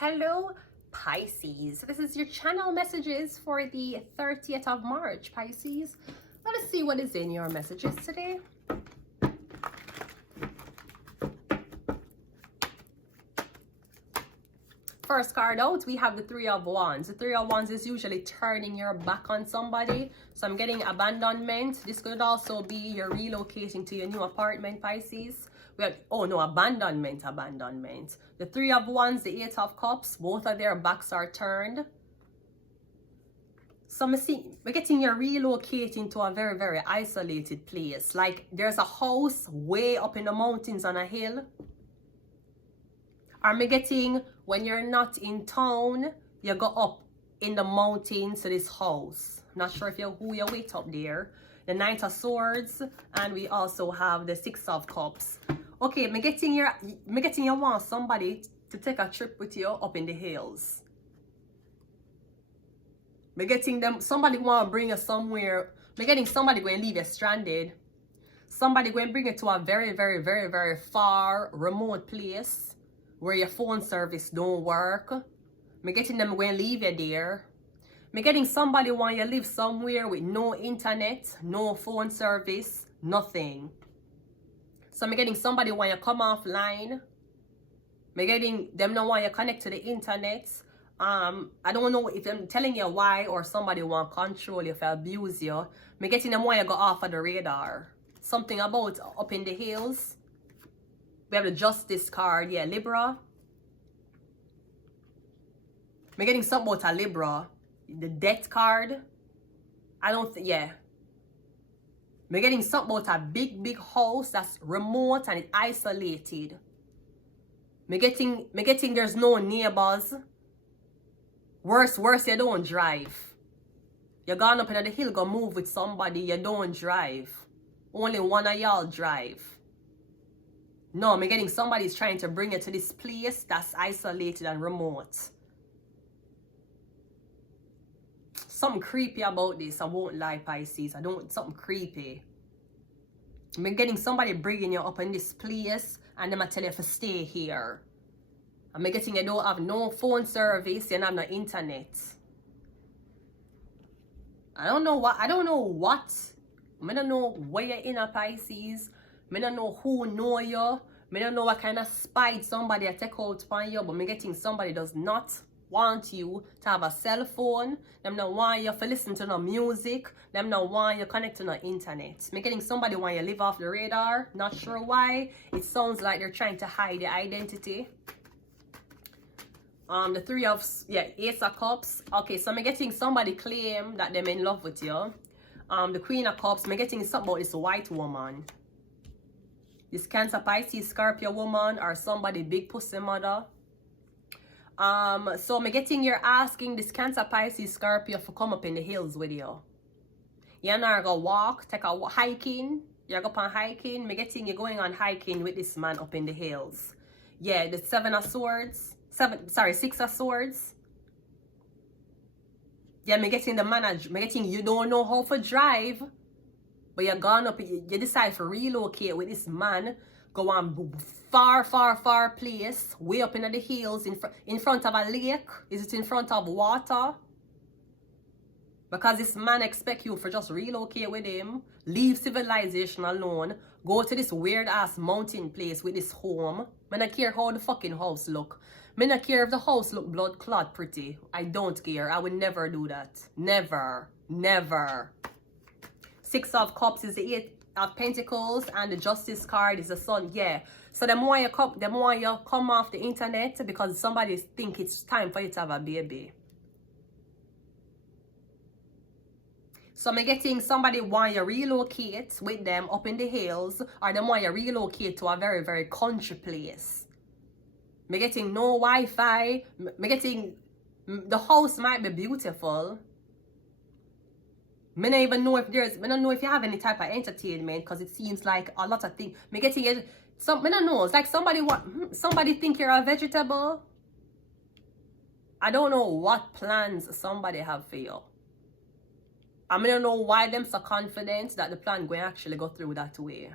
Hello, Pisces. This is your channel messages for the 30th of March, Pisces. Let us see what is in your messages today. First card out, we have the Three of Wands. The Three of Wands is usually turning your back on somebody. So I'm getting abandonment. This could also be you're relocating to your new apartment, Pisces. We have, oh no, abandonment. The Three of Wands, the Eight of Cups, both of their backs are turned. So we're getting you relocating to a very, very isolated place. Like there's a house way up in the mountains on a hill. Are me getting when you're not in town, you go up in the mountains to this house. Not sure if who you're with up there. The Knight of Swords, and we also have the Six of Cups. Okay, me getting you want somebody to take a trip with you up in the hills. Me getting them somebody want to bring you somewhere. Me getting somebody going to leave you stranded. Somebody going to bring you to a very, very, very, very far remote place where your phone service don't work. Me getting them going to leave you there. Me getting somebody want you live somewhere with no internet, no phone service, nothing. So me getting somebody want you come offline. Me getting them not want you connect to the internet. I don't know if I'm telling you why or somebody want control you, if I abuse you. Me getting them want you go off of the radar. Something about up in the hills. We have the Justice card, yeah, Libra. I'm getting something about a Libra. The Death card. I don't think, yeah. I'm getting something about a big, big house that's remote and it's isolated. I'm getting there's no neighbors. Worse, you don't drive. You're gone up into the hill, go move with somebody, you don't drive. Only one of y'all drive. No, I'm getting somebody's trying to bring you to this place that's isolated and remote. Something creepy about this, I won't lie, Pisces. Something creepy. I'm getting somebody bringing you up in this place and them I tell you to stay here. I'm getting you don't have no phone service, you don't have no internet. I don't know what. I don't know where you're in a Pisces. I don't know who know you. I don't know what kind of spite somebody I take out on you. But me getting somebody does not want you to have a cell phone. Them not want you to listen to no music. Them not want you connect to no internet. Me getting somebody want you live off the radar. Not sure why. It sounds like they're trying to hide their identity. The Three of, Ace of Cups. Okay, so me getting somebody claim that they're in love with you. The Queen of Cups. Me getting something about this white woman. This Cancer, Pisces, Scorpio woman or somebody big pussy mother. So me getting you're asking this Cancer, Pisces, Scorpio for come up in the hills with you. You're not gonna walk, take a hiking. You're going on hiking. Me getting you going on hiking with this man up in the hills. Yeah, the Six of Swords. Yeah, me getting the manager. Me getting you don't know how to drive. But you're gone up, you decide to relocate with this man, go on far place, way up in the hills, in front of a lake. Is it in front of water? Because this man expect you for just relocate with him, leave civilization alone, go to this weird ass mountain place with this home. I don't care how the fucking house look. I don't care if the house look blood clot pretty. I don't care. I would never do that. Never. Six of Cups is the Eight of Pentacles and the Justice card is the Sun. Yeah. So the more you come off the internet because somebody think it's time for you to have a baby. So I'm getting somebody want you relocate with them up in the hills or them want you relocate to a very, very country place. I'm getting no Wi-Fi. I'm getting the house might be beautiful. I don't even know if you have any type of entertainment because it seems like a lot of things. Me getting it. I don't know. It's like somebody think you're a vegetable. I don't know what plans somebody have for you. I don't know why them so confident that the plan going to actually go through that way.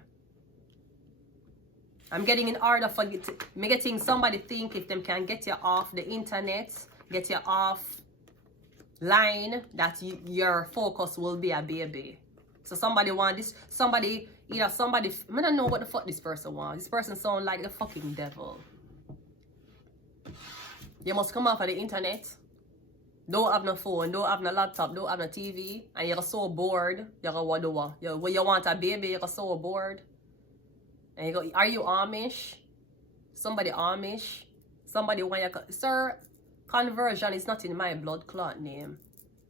I'm getting in order for me getting somebody think if them can get you off the internet, get you off line, that your focus will be a baby. So somebody want this, somebody, I don't know what the fuck this person wants. This person sound like the fucking devil. You must come off of the internet. Don't have no phone, don't have no laptop, don't have no TV, and you're so bored. You're what do what? You want a baby, you're so bored. And you go, are you Amish? Somebody Amish? Somebody want you, sir, conversion is not in my blood clot name.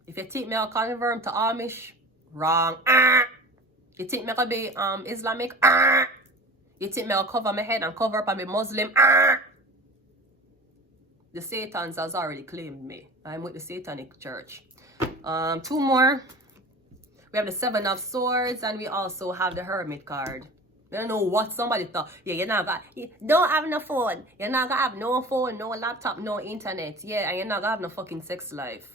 If you think me I'll convert to Amish, wrong. You think me I'll be Islamic? You think me I'll cover my head and cover up and be Muslim? The Satans has already claimed me. I'm with the Satanic Church. 2 more. We have the 7 of Swords, and we also have the Hermit card. I don't know what somebody thought. Yeah, you don't have no phone. You're not gonna have no phone, no laptop, no internet. Yeah, and you're not gonna have no fucking sex life.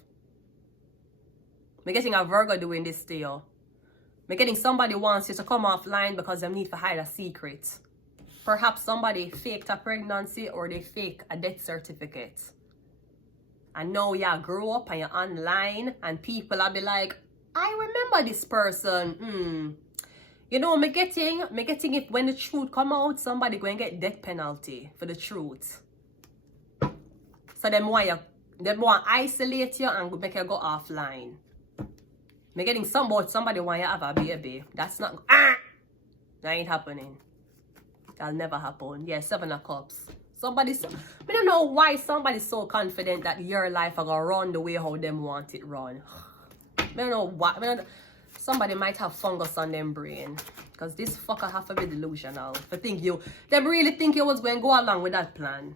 I'm getting a Virgo doing this to you. I'm getting somebody wants you to come offline because they need to hide a secret. Perhaps somebody faked a pregnancy or they fake a death certificate. And now you grow up and you're online and people will be like, I remember this person. You know, me getting it when the truth come out, somebody going to get death penalty for the truth. So them want isolate you and make you go offline. Me getting somebody want you have a baby. That's not, that ain't happening. That'll never happen. Yeah, 7 of Cups. I don't know why somebody's so confident that your life are gonna run the way how them want it run. I don't know why. Somebody might have fungus on them brain. Because this fucker have to be delusional. They really think you was going to go along with that plan.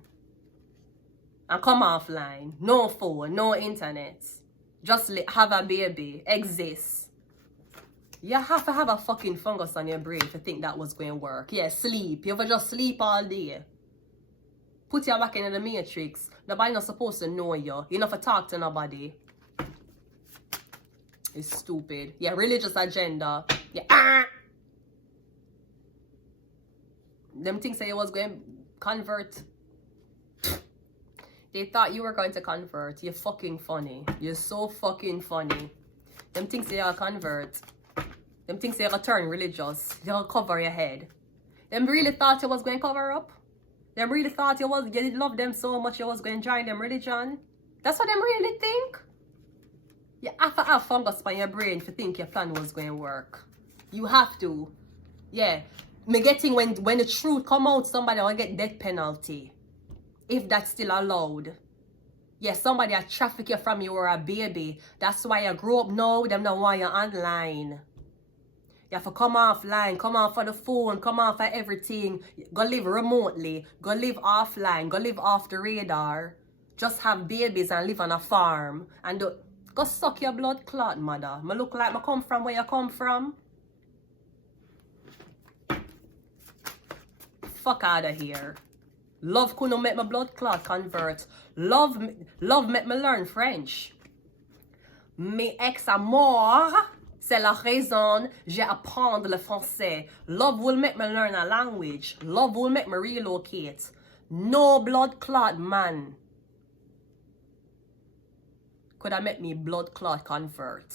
And come offline. No phone, no internet. Just have a baby. Exist. You have to have a fucking fungus on your brain to think that was going to work. Yeah, sleep. You ever just sleep all day. Put your back in the matrix. Nobody not supposed to know you. You not to talk to nobody. It's stupid. Yeah, religious agenda. Yeah. Them things say you was going to convert. They thought you were going to convert. You're fucking funny. You're so fucking funny. Them things say you'll convert. Them things say you'll turn religious. You'll cover your head. Them really thought you was going to cover up. Them really thought you loved them so much you was going to join them religion. That's what them really think. You have to have fungus on your brain to think your plan was going to work. You have to. Yeah. Me getting when the truth come out, somebody will get death penalty. If that's still allowed. Yeah, somebody will traffic you from you were a baby. That's why you grow up now, them don't want you online. You have to come offline, come off of the phone, come off of everything. Go live remotely, go live offline, go live off the radar. Just have babies and live on a farm. And go suck your blood clot, mother. Me look like me come from where you come from. Fuck out of here. Love couldn't make my blood clot convert. Love make me learn French. Mes ex-amours, c'est la raison j'ai apprendre le français. Love will make me learn a language. Love will make me relocate. No blood clot, man. Could I make me blood clot convert?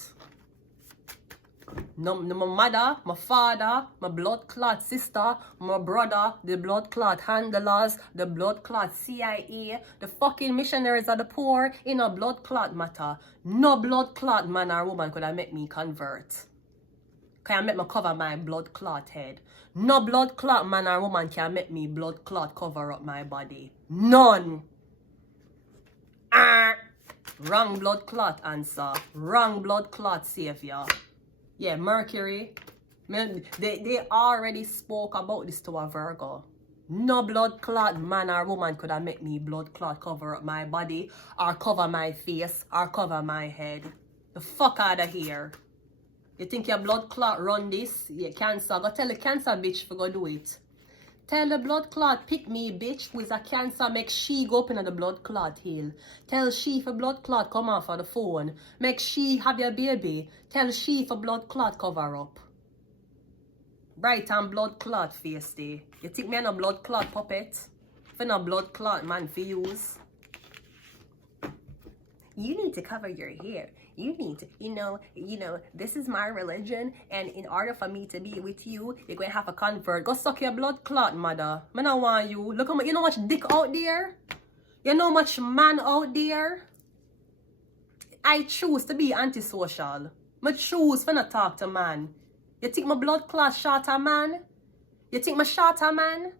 No, my mother, my father, my blood clot sister, my brother, the blood clot handlers, the blood clot CIA, the fucking missionaries of the poor in a blood clot matter. No blood clot man or woman could I make me convert. Can I make me cover my blood clot head? No blood clot man or woman can make me blood clot cover up my body. None. Wrong blood clot answer. Wrong blood clot savior. Yeah, Mercury. They already spoke about this to a Virgo. No blood clot man or woman could have made me blood clot cover up my body or cover my face or cover my head. The fuck out of here. You think your blood clot run this? Yeah, Cancer. Go tell the Cancer bitch to go do it. Tell the blood clot pick me bitch who is a Cancer, make she go up in the blood clot hill. Tell she for blood clot come off of the phone. Make she have your baby. Tell she for blood clot cover up. Bright and blood clot face day. You think me a blood clot puppet? For no blood clot man for use. You need to cover your hair. You need to, you know, this is my religion, and in order for me to be with you, you're going to have to convert. Go suck your blood clot, mother. I don't want you. Look how much, you know much dick out there? You know much man out there? I choose to be antisocial. I choose for not talk to man. You think my blood clot shorter man? You think my shorter man?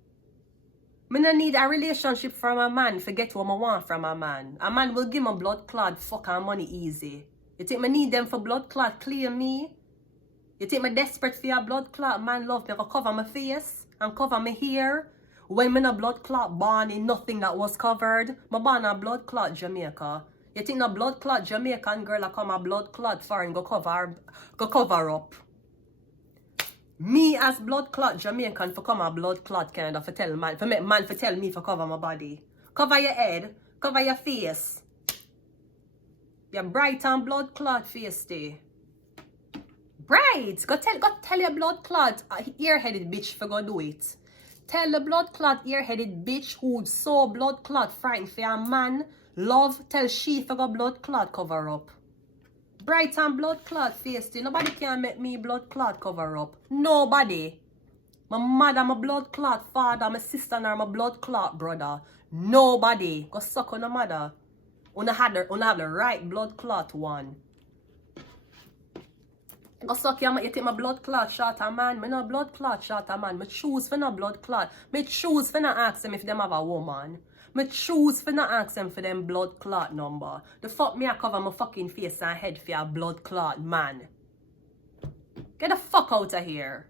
I don't need a relationship from a man to get what I want from a man. A man will give me blood clot fucking money easy. You think I need them for blood clot clear me? You think I'm desperate for your blood clot? Man love me. I cover my face and cover my hair. When I'm a blood clot born in nothing that was covered. I born a blood clot Jamaica. You think a blood clot Jamaican girl I come a blood clot foreign go cover up. Me as blood clot Jamaican for come a blood clot kind of for tell man, for make man for tell me for cover my body. Cover your head, cover your face. Your bright and blood clot face day. Bright! Go tell your blood clot ear-headed bitch for go do it. Tell the blood clot ear-headed bitch who's so blood clot frightened for a man. Love, tell she for go blood clot cover up. Bright and blood clot face day. Nobody can make me blood clot cover up. Nobody. My mother, my blood clot father, my sister, and my blood clot brother. Nobody. Go suck on the mother. Una have the right blood clot one. Go suck you take my blood clot shorter man. Me no blood clot shorter man. Me choose for no blood clot. Me choose for not ask them if them have a woman. Me choose for not ask them for them blood clot number. The fuck me I cover my fucking face and head for a blood clot man. Get the fuck out of here.